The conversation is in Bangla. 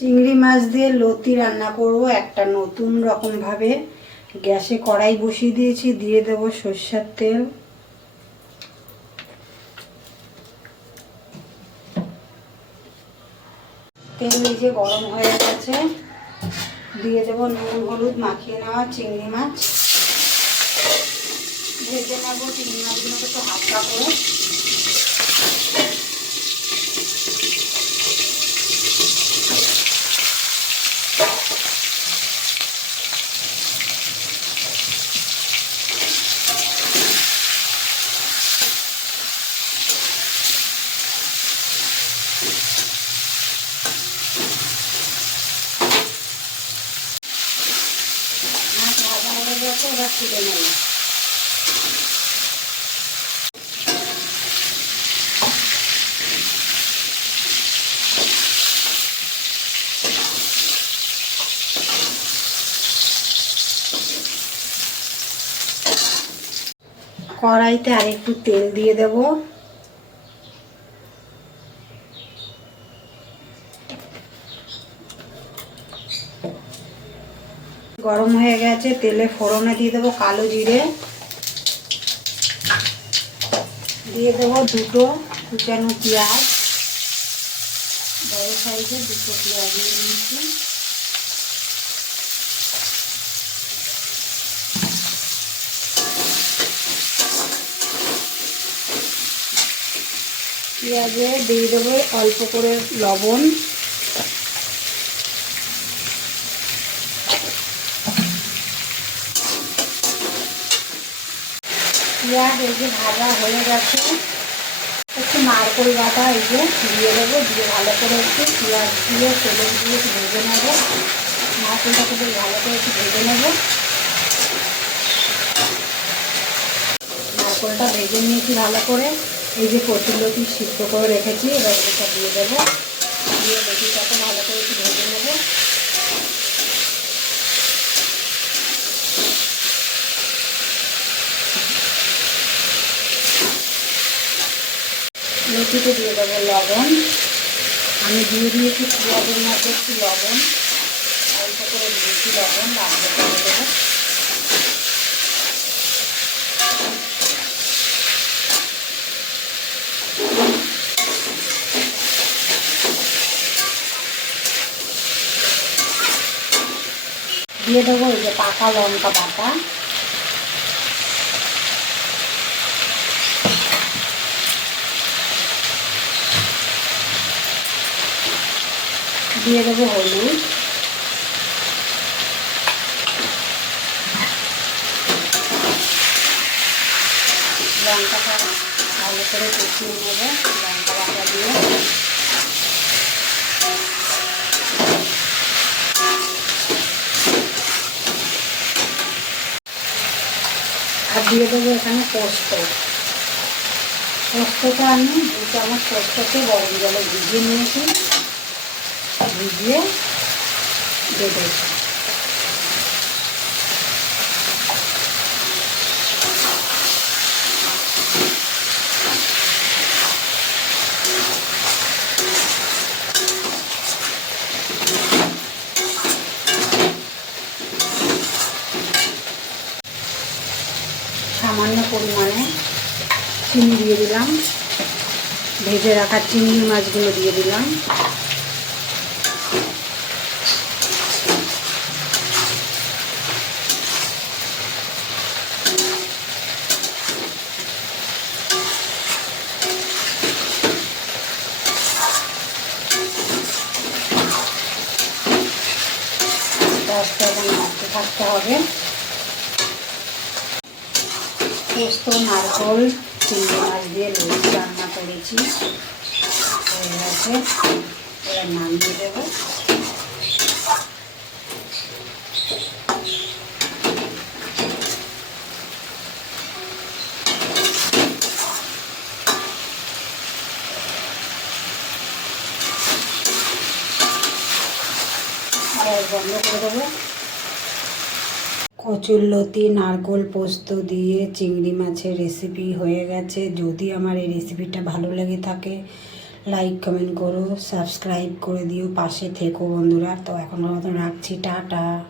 চিংড়ি মাছ দিয়ে লতি রান্না করব একটা নতুন রকম ভাবে। গ্যাসে কড়াই বসিয়ে দিয়েছি, দিয়ে দেব সরষের তেল। তেল নিজে গরম হয়ে গেছে, দিয়ে দেব নুন হলুদ মাখিয়ে নেওয়া চিংড়ি মাছ। ভেজে নেব চিংড়ি মাছগুলোকে তো হালকা করে। মাছ ভাজা হয়ে গেছে, এবার তুলে নেব। কড়াইতে আর একটু তেল দিয়ে দেব। গরম হয়ে গেছে, তেলে ফোড়নে দিয়ে দেবো কালো জিরে, দিয়ে দেবো দুটো কুচানো পেঁয়াজ, বড় সাইজের দুটো পেঁয়াজ দিয়ে নিয়েছি। পেঁয়াজে দিয়ে দেবো অল্প করে লবণ, পেঁয়াজ এই যে ভাজা হয়ে গেছে, একটু নারকেল বাটা এই যে দিয়ে দেবো, দিয়ে ভালো করে একটু পেঁয়াজ দিয়ে তেলে দিয়ে ভেজে নেবো। নারকেলটাকে দিয়ে ভালো করে একটু ভেজে নেবো। নারকেলটা ভেজে নিয়েছি ভালো করে। এই যে কচুর লতি সিদ্ধ করে রেখেছি, এবার এটা দিয়ে দেবো, দিয়ে লতিটাকে ভালো করে একটু ভেজে নেবো। লতিতে দিয়ে দেবো লবণ, আমি দিয়ে দিয়েছি পেঁয়াজের মধ্যে একটু লবণ, অল্প করে দিয়েছি লবণ, লাগবে করে দেবো। দিয়ে দেবো এই যে পাকা লঙ্কা বাটা, দিয়ে দেবো হলুদ, লঙ্কাটা ভালো করে কষিয়ে নেবো লঙ্কা বাটা দিয়ে। আর দিয়ে দেবো এখানে পোস্ত। পোস্তটা আমি 2 চামচ পোস্তকে গরম জলে ভিজিয়ে নিয়েছি, ভিজিয়ে দেবো। সামান্য পরিমাণে চিনি দিয়ে দিলাম, ভেজে রাখা চিংড়ি মাছগুলো দিয়ে দিলাম। গ্যাসটা এখন নাড়তে থাকতে হবে। পোস্ত নারকেল চিংড়ি মাছ দিয়ে লতি রান্না করেছি, হয়ে গেছে, এবার নামিয়ে দেবো। গ্যাস বন্ধ করে দেবো। কচুরলতি নারকেল পোস্ত দিয়ে চিংড়ি মাছের রেসিপি হয়ে গেছে। যদি আমার এই রেসিপিটা ভালো লেগে থাকে লাইক কমেন্ট করো, সাবস্ক্রাইব করে দিও, পাশে থেকো বন্ধুরা। তো এখনকার মতন রাখছি, টাটা।